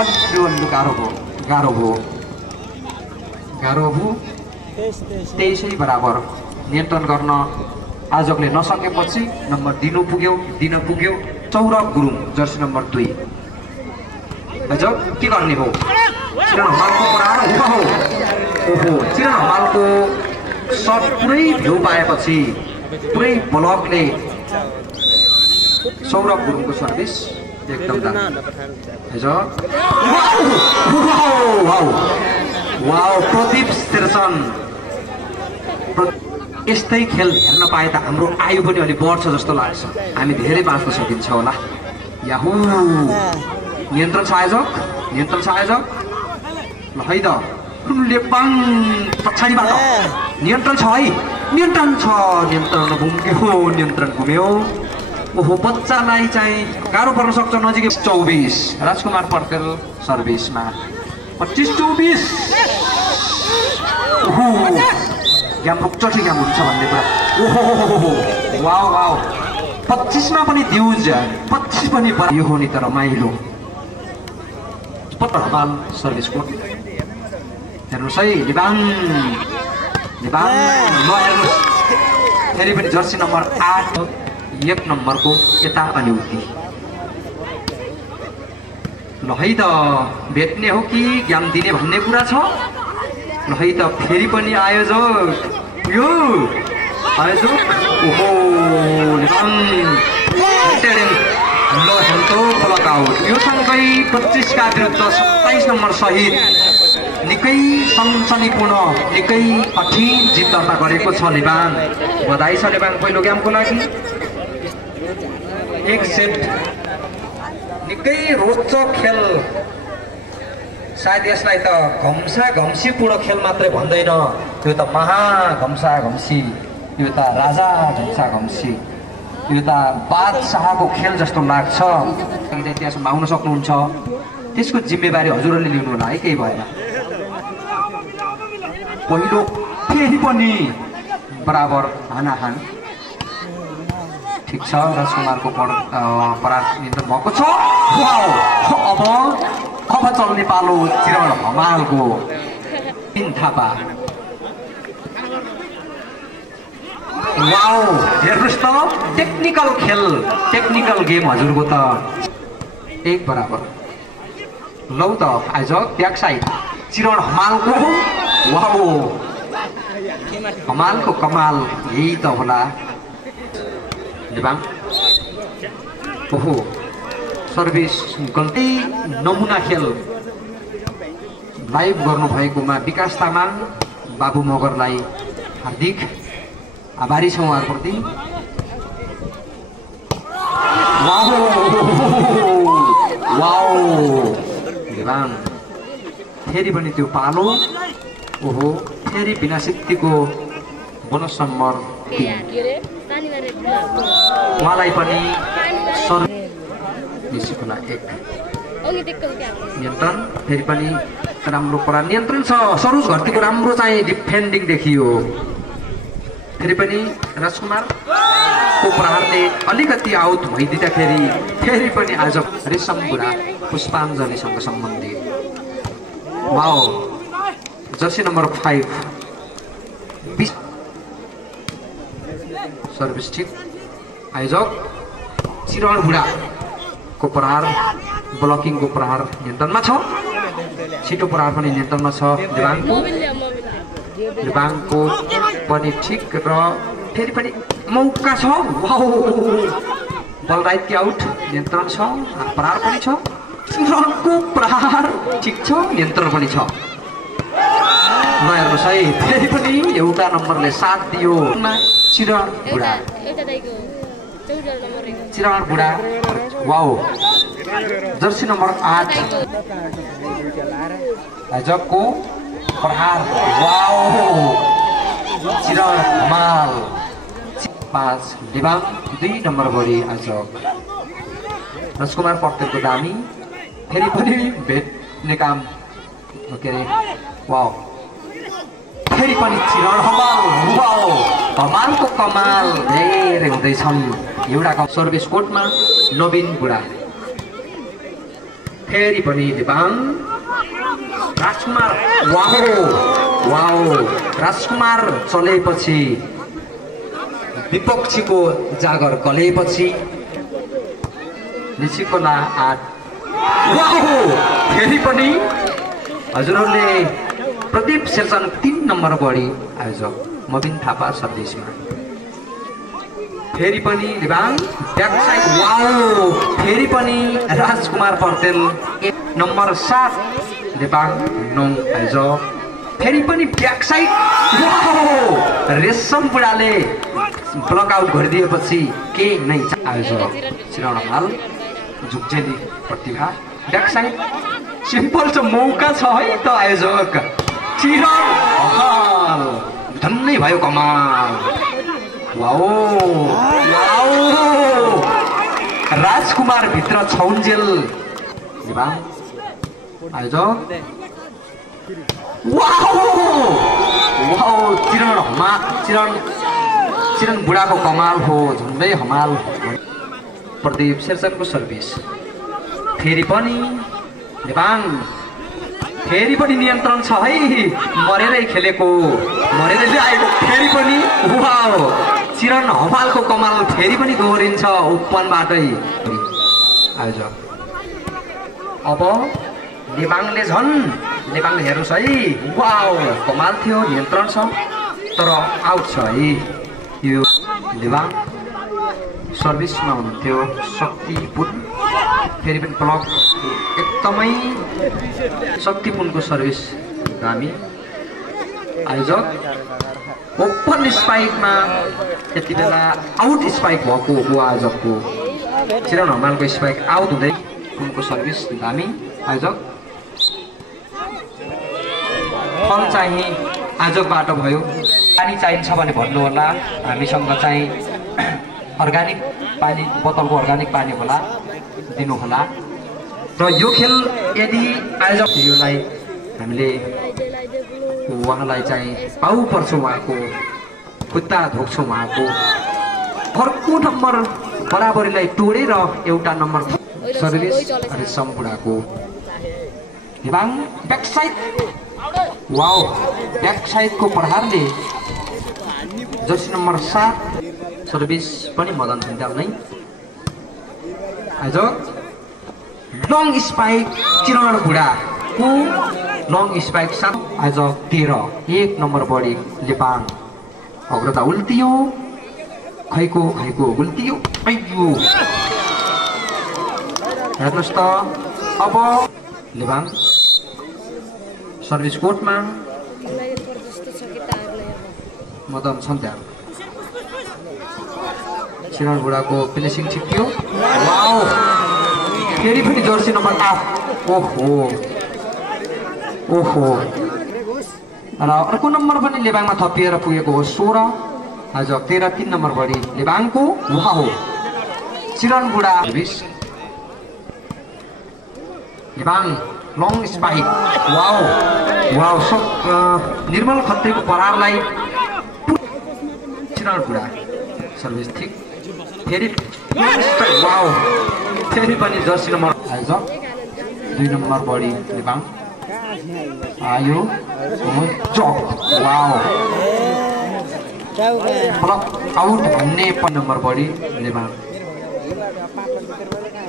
अलि गाह्रो भयो 23 बराबर नियन्त्रण गर्न आजोकले नसकेपछि नम्बर दिन पुग्यो सौरभ गुरुङ जर्सी नम्बर 2 आजोक के गर्ने हो चिरण हमालको प्रहार ओहो चिरण हमालको शट पुरै भ्यू पाएपछि पुरै ब्लकले सौरभ गुरुङको सर्भिस एकदम वाउ प्रदीप शेरचन यस्तै खेल हेर्न पाए त हाम्रो आयु पनि अलि बढ्छ जस्तो लाग्छ हामी धेरै बाँच्न सकिन्छ होला याहु नियन्त्रण छ आयोजक ल है त लेपाङ पछाडिबाट नियन्त्रण छ है नियन्त्रण घुम्यो ओहो बच्चालाई चाहिँ गाह्रो पर्न सक्छ नजिकै 24 राजकुमार पर्खेल सर्भिसमा 25-24 ओहो ग्यामरुक चठी ग्याम हुन्छ भन्ने कुरा ओहो वाउ 25 मा पनि दिउज 25 पनि यो हो नि त रमाइलो पत्ता हमाल सर्भिस कोड हेर्नुहोस् है लिबाङ फेरि पनि जर्सी नम्बर 8 1 नम्बरको यता अनि उति ल है त भेट्ने हो कि ज्ञान दिने भन्ने कुरा छ ल है त फेरि पनि आयोजक ओहो ल ब्लक आउट यो सँगै 25 का विरुद्ध 27 नम्बर सहित निकै सनसनीपूर्ण निकै कठिन जित दर्ता गरेको छ लिबाङ बधाई छ लिबाङ पहिलो गेमको लागि एक सेट निकै रोचक खेल सायद यसलाई त घम्सीपूर्ण खेल मात्रै भन्दैन यो त महा घम्सी यो त राजा घम्सी यो त बादशाहको खेल जस्तो लाग्छ इतिहासमा आउन सक्नुहुन्छ त्यसको जिम्मेवारी हजुरहरूले लिनु होला है केही भएन पहिलो फेरि पनि बराबर हानाहान ठिक छ राजकुमारको परार नियन्त्रण भएको छ अब चल्ने पालो चिरण हमालको थापा वाउ हेर्नुहोस् त टेक्निकल गेम हजुरको त 1 बराबर लौ त आयोजक ब्याक साइड चिरण हमालको वाउ हमालको कमाल यही त होला लिबाङ ओहो सर्भिस गल्ती नमुना खेल लाइभ गर्नुभएकोमा विकास तामाङ बाबु मगरलाई हार्दिक आभारी छौँ उहाँप्रति वाउ लिबाङ फेरि पनि त्यो पालो ओहो फेरि बिना सिद्धिको बोनस नम्बर 3 उहाँलाई पनि सर्भिसको 1 नियन्त्रण फेरि पनि राम्रो परा नियन्त्रण छ सरोज घरतीको राम्रो चाहिँ डिफेन्डिङ देखियो फेरि पनि राजकुमारको प्रहारले अलिकति आउट भइदिँदाखेरि फेरि पनि आज रेशम बुढा पुष्पाञ्जलीसँग सम्बन्धित वाउ जर्सी नम्बर 5 सर्भिस ठिक आयोजक चिरण बुढाको प्रहार ब्लकिङको प्रहार नियन्त्रणमा छ छिटो प्रहार पनि नियन्त्रणमा छ लिबाङको पनि ठिक र फेरि पनि मौका छ वाउ बल राइट कि आउट नियन्त्रण छ प्रहार पनि छ चिरणको प्रहार ठिक छ नियन्त्रण पनि छ हेर्नुहोस् है फेरि पनि एउटा नम्बरले साथ दियो चिरण बुढा वाउ जर्सी नम्बर 8 आयोजकको प्रहार वाउ चिरण हमाल 5 लिबाङ 2 नम्बर बढी आयोजक राजकुमार पर्खेलको दामी फेरि पनि भेट्ने काम के अरे वाउ फेरि पनि चिरण हमाल वाउ हमालको कमाल धेरै हुँदैछन् एउटा सर्भिस कोर्टमा नवीन बुढा फेरि पनि लिबाङ राजकुमार वाओ राजकुमार चलेपछि विपक्षीको जागर गलेपछि निचिकोला 8 वाओ फेरि पनि हजुरहरूले प्रदीप शेरचन 3 नम्बर बढी आयोजक मबिन थापा सर्भिसमा फेरि पनि लिबाङ ब्याक साइड वाओ फेरि पनि राजकुमार पौडेल 1 नम्बर 7 लिबाङ 9 आयोजक फेरि पनि ब्याक साइड वाओ रेशम बुढाले ब्लक आउट गरिदिएपछि के नै आयोजक चिराउन हाल जुगजेली प्रतिभा ब्याक साइड सिम्पल छ मौका छ है त आयोजक चिराउन हाल धन्नै भयो कमाल वाओ राजकुमार भित्र छौन्जेल लिबाङ आयोजक वाओ चिरण बुढाको कमाल हो झन्डै हमाल प्रदीप शेरचनको सर्भिस फेरि पनि लिबाङ फेरि पनि नियन्त्रण छ है मरेरै खेलेको मरेरै आएको फेरि पनि वाओ चिरण हमालको कमाल फेरि पनि दोहोरिन्छ ओपनबाटै आयोजक अब लिबाङले हेर्नुहोस् है वाओ कमाल थियो नियन्त्रण छ तर आउट छ है यो लिबाङ सर्भिसमा हुनुहुन्थ्यो शक्तिपुन फेरि पनि ब्लक एकदमै शक्तिपुनको सर्भिस दामी आयोजक ओपन स्पाइकमा यति बेला आउट स्पाइक भएको हो आयोजकको चिरण हमालको स्पाइक आउट हुँदै उनको सर्भिस दामी आयोजक फल चाहिँ आयोजकबाट भयो पानी चाहिन्छ भने भन्नुहोला हामीसँग चाहिँ अर्गानिक पानी बोतलको अर्गानिक पानी होला दिनुहोला र यो खेल यदि आयोजक योलाई हामीले उहाँलाई चाहिँ पाउ पर्छ उहाँको खुट्टा धोक्छौँ उहाँको अर्को नम्बर बराबरीलाई तोडेर एउटा नम्बर सर्भिस रेशम बुढाको Libang back side wow back साइडको प्रहारले जर्सी नम्बर 7 सर्भिस पनि मदन सन्ध्याल नै आयोजक लङ स्पाइक चिरण बुढाको लङ स्पाइक 7 आयोजक 13 1 नम्बर बढी लिबाङ अग्रता उल्टियो खैको उल्टियो अಯ್यो हेर्नुहोस् त अब लिबाङ सर्भिस कोर्टमा मदन सन्ध्याल चिरण बुढाको फिनिसिङ छिक्यो वाओ फेरि पनि जर्सी नम्बर 8 ओहो र अर्को नम्बर पनि लिबाङमा थपिएर पुगेको हो 16 आज 13 3 नम्बर बढी लिबाङको वाओ चिरण बुढा लिबाङ लङ स्पाइक वाओ सब निर्मल खत्रीको प्रहारलाई चिरण बुढा सर्भिस ठिक फेरि वाओ फेरि पनि जर्सी नम्बर आइज 2 नम्बर बढी लिबाङ आयो वाओ ब्लक आउट भन्ने 5 नम्बर बढी लिबाङ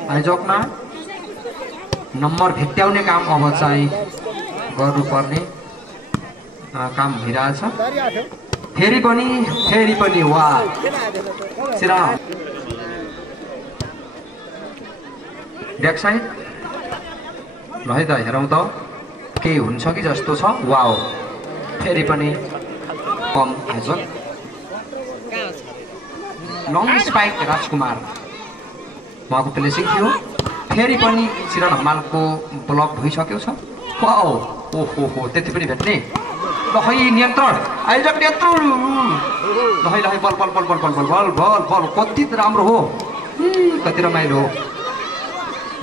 आयोजकमा नम्बर भेट्याउने काम अब चाहिँ गर्नुपर्ने काम भइरहेछ फेरि पनि वा सिरा ब्याक साइड ल है त हेरौँ त केही हुन्छ कि जस्तो छ वाओ फेरि पनि कम आयोजक लङ स्पाइक राजकुमार उहाँको प्लेसिङ थियो फेरि पनि चिरण हमालको ब्लक भइसक्यो छ वाओ ओहो त्यति पनि भेट्ने ल है नियन्त्रण आयोजक नियन्त्रण ल है बल कति राम्रो हो कति रमाइलो हो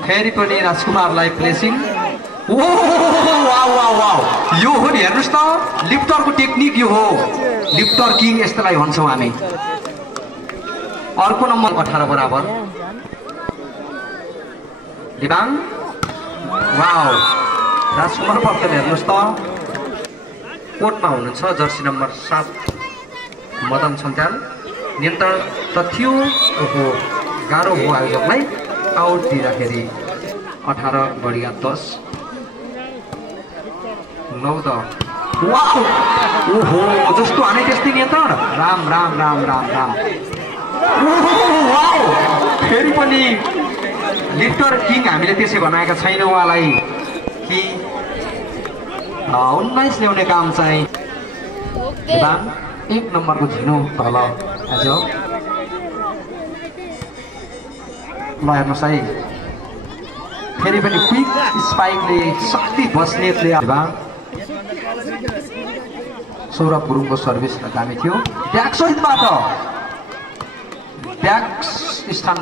फेरि पनि राजकुमारलाई प्लेसिङ वाओ यो हो नि हेर्नुहोस् त लिफ्टरको टेक्निक यो हो लिफ्टर किङ यस्तोलाई भन्छौँ हामी अर्को नम्बर 18 बराबर लिबाङ वाउ राजकुमार पौडेल हेर्नुहोस् त कोर्टमा हुनुहुन्छ जर्सी नम्बर 7 मदन छन्त्याल नियन्त्रण त थियो ओहो गाह्रो हो आयोजकलाई आउट दिँदाखेरि 18/10 लौ त वाउ ओहो जस्तो हाने त्यस्तै नियन्त्रण राम राम राम राम राम ओहो वाउ फेरि पनि लिफ्टर किङ हामीले त्यसै बनाएका छैनौँ उहाँलाई कि 19 ल्याउने काम चाहिँ 1 नम्बरको झिनो तल आज ल हेर्नुहोस् है फेरि पनि क्विक स्पाइकले शक्ति बस्नेतले सौरभ गुरुङको सर्भिस दामी थियो ब्याक सहितबाट ब्याक स्थान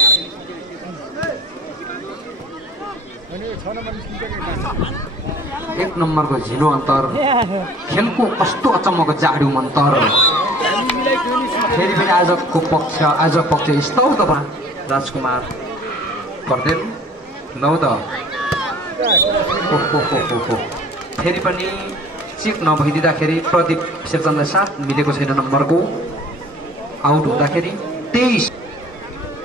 1 नम्बरको झिनो अन्तर खेलको कस्तो अचम्मको जाडु मन्तर फेरि पनि आयोजक पक्ष स्तौत राजकुमार पौडेल लौ त फेरि पनि चेक नभइदिँदाखेरि प्रदीप शेरचन्दलाई साथ मिलेको छैन नम्बरको आउट हुँदाखेरि 23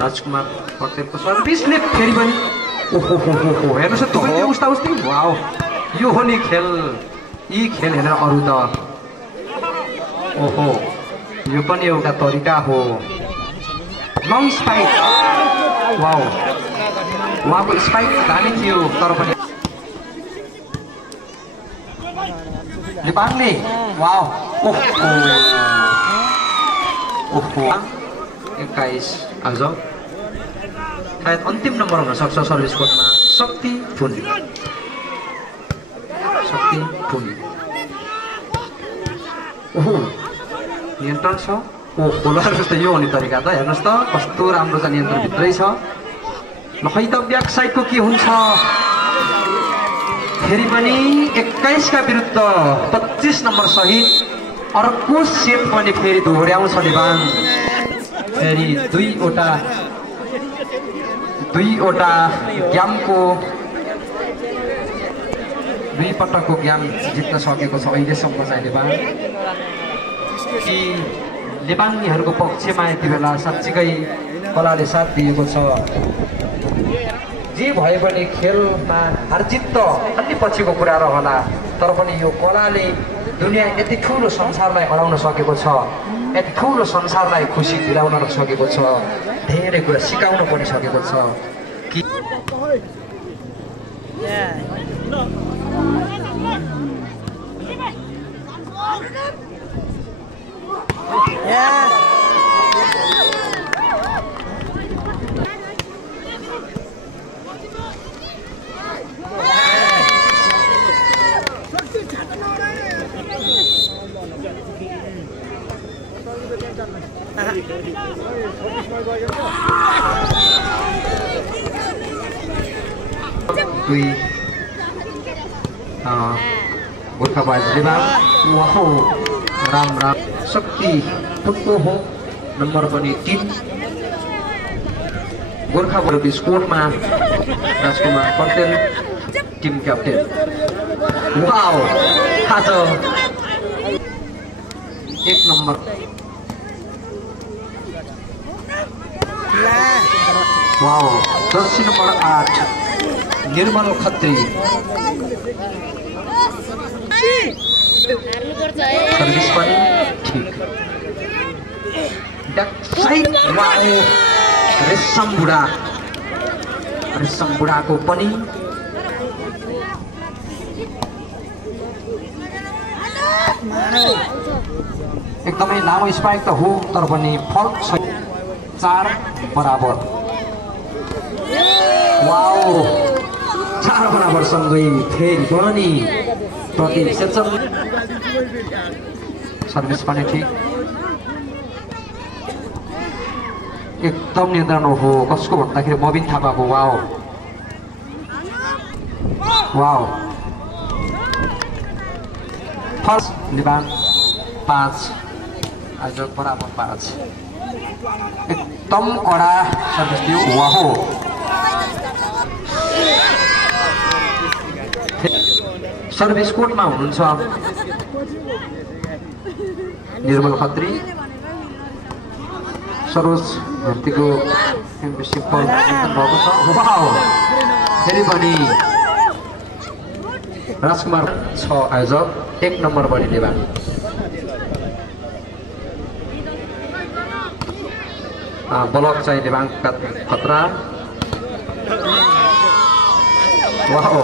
राजकुमार पौडेलको सर्भिसले फेरि पनि ओहो हेर्नुहोस् त उस्ता उस्तै वाउ यो हो नि खेल यी खेल हेरेर अरू त ओहो यो पनि एउटा तरिका हो लङ स्पाइक वाउ उहाँको स्पाइक दामी थियो तर पनि लिपाङले वाउ ओहो 21 आज सायद अन्तिम नम्बर हुन सक्छ सर्भिस कोर्टमा शक्ति फुन ओहो नियन्त्रण छ ओहो हेर्नुहोस् त यो हुने तरिका त हेर्नुहोस् त कस्तो राम्रो छ नियन्त्रण भित्रै छ ल खै त ब्याक साइडको के हुन्छ फेरि पनि 21 का विरुद्ध 25 नम्बर सहित अर्को सेट पनि फेरि दोहोर्याउँछ लिबाङ फेरि दुईवटा गेमको दुई पटकको गेम जित्न सकेको छ अहिलेसम्म चाहिँ लिबाङ कि लिबाङीहरूको पक्षमा यति बेला साँच्चीकै कलाले साथ दिएको छ जे भए पनि खेलमा हारजित त अलि पछिको कुरा रहला तर पनि यो कलाले दुनियाँ यति ठुलो संसारलाई हराउन सकेको छ यति ठुलो संसारलाई खुसी दिलाउन सकेको छ धेरै कुरा सिकाउन पनि सकेको छ कि दुई गोर्खा बाज लिबाङ वाहो राम राम शक्ति टुक्को हो नम्बर पनि 3 गोर्खा विरुद्ध स्कोरमा राजकुमार पौडेल टिम क्याप्टेन वाओ आज 1 number wow Jersey number 8 Nirmal Khatri service पनि ठीक ब्याक साइड वाओ रेशम बुढाको पनि एकदमै लामो स्पाइक त हो तर पनि फरक छ 4 बराबर वाओ 4 बराबर सँगै फेरि पनि प्रदीप शेरचन्द सर्भिस पनि ठीक एकदम नियन्त्रण हो कसको भन्दाखेरि मबिन थापाको वाओ फर्स्ट लिबाङ 5 आज बराबर 5 एकदम कडा सर्भिस थियो वाहो सर्भिस कोर्टमा हुनुहुन्छ निर्मल खत्री सरोज घन्टीको सिम्पल भएको छ। वाउ फेरि पनि राजकुमार 6 आयोजक 1 नम्बर बढी लेबाङ। ब्लक चाहिँ लेबाङका खतरा। वाउ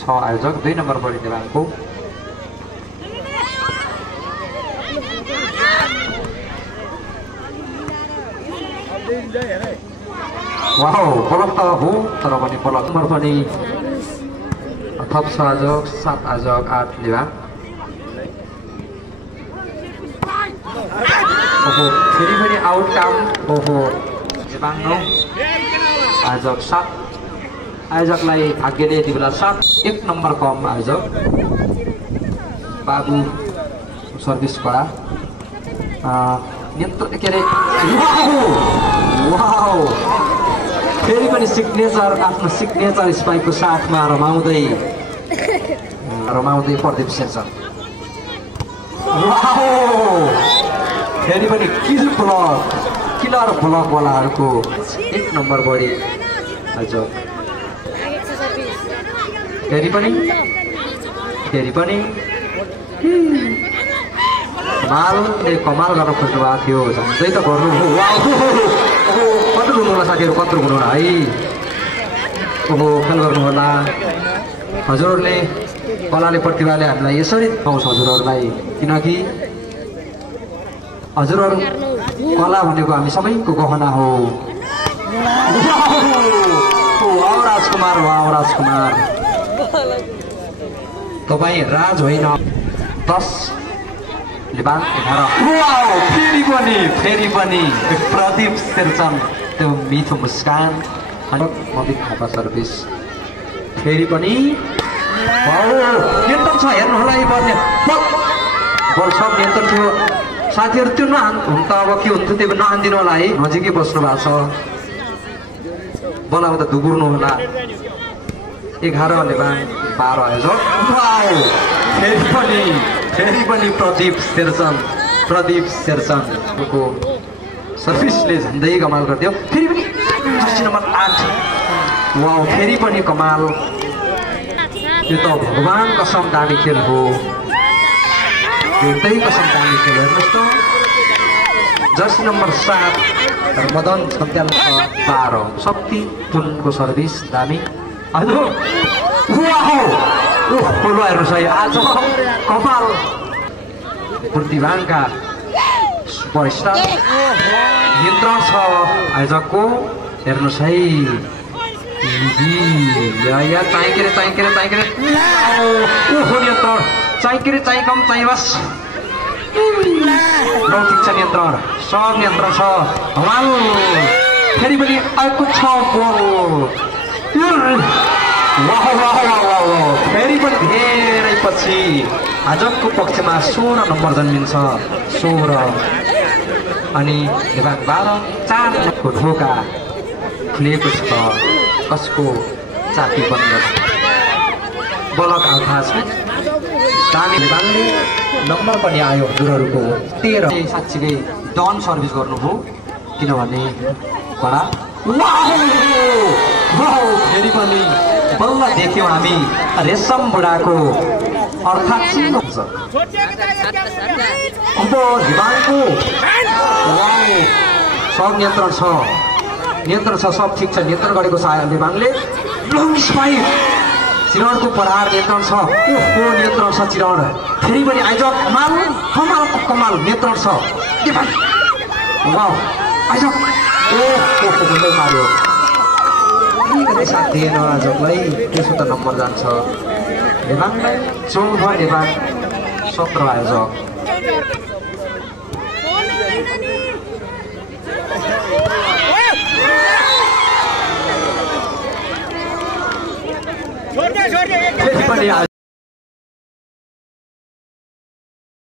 6 आयोजक 2 नम्बर बढी लेबाङको। वाउ ब्लक त हो तर पनि ब्लक नम्बर पनि थप 6 आयोजक 7 आयोजक 8 लेबाङ। ओहो फेरि पनि आउट काम। ओहो लेबाङ 9 आयोजक 7 आयोजकलाई भाग्यले यति बेला 7 1 नम्बर कम आयोजक बाबु सर्भिस कडा नियन्त्रण के अरे। वाउ फेरि पनि सिग्नेचर आफ्नो सिग्नेचर स्पाइकको साथमा रमाउँदै प्रदीप शेरचन। वाउ फेरि पनि किलर ब्लकवालाहरूको 1 नम्बर बढी आयोजक। फेरि पनि कमाल गर्न खोज्नु भएको थियो झन्डै त गर्नु। कत्रो गुनु होला साथीहरू कत्रो गुनु होला है। ओहो खेल गर्नु होला हजुरहरूले कलाले प्रतिभाले हामीलाई यसरी पाउँछ हजुरहरूलाई किनकि हजुरहरू कला भनेको हामी सबैको गहना हो। वाउ राजकुमार तपाईँ राज होइन 10 लेबाङ 11। फेरि पनि प्रदीप शेरचन त्यो मिठो मुस्कान मबिन थापा सर्भिस। फेरि पनि नियन्त्रण छ हेर्नु होला यो बल सब नियन्त्रण थियो साथीहरू। त्यो हुन त अब के हुन्थ्यो त्यो नहान्दिनु होला है नजिकै बस्नु भएको छ। बल अब त दुबुर्नु होला। 11 लेबाङ 12 आयोजक। फेरि पनि प्रदीप शेरचनको सर्भिसले झन्डै कमाल गरिदियो। फेरि पनि जर्सी नम्बर 8 वाउ फेरि पनि कमाल। यो त भगवान कसम दामी खेल हो। एउटै कसम दामी खेल हेर्नुहोस् त। जर्सी नम्बर 7 मदन छन्त्याल 12 शक्ति तुनको सर्भिस दामी। हजुर वाउ हेर्नुहोस् है आज कपाल प्रतिभाका सुपरस्टार नियन्त्रण छ आयोजकको हेर्नुहोस् है। चाहिँकेरे ओहो नियन्त्रण चाहिँ कम चाहिँ बस ठिक छ नियन्त्रण सब नियन्त्रण छ। कमाल फेरि पनि आएको छ बल। फेरि पनि धेरै पछि आजको पक्षमा 16 नम्बर जन्मिन्छ 16 अनि लेबाङ 12 4 को ढोका खुलेको छ कसको चापी बन्द बलक आउथाछ दामी लेबाङले नम्बर पनि आयो हजुरहरूको 13 साच्चीले डन सर्भिस गर्नुभयो किनभने कडा। फेरि पनि बल्ल देख्यौँ हामी रेशम बुढाको अर्थात् सिङ्गो अब दिवाङको सब नियन्त्रण छ सब ठिक छ नियन्त्रण गरेको छ दिवाङले। लङ स्पाइक चिरणको प्रहार नियन्त्रण छ। ओहो नियन्त्रण छ चिरण फेरि पनि आयोजक कमाल नियन्त्रण छ दिवाङ। वाउ आयोजक ओहो मार्यो साथ दिएन आजलाई त्यसो त नम्बर जान्छ लेबाङलाई 14 लेबाङ 17 आयोजक।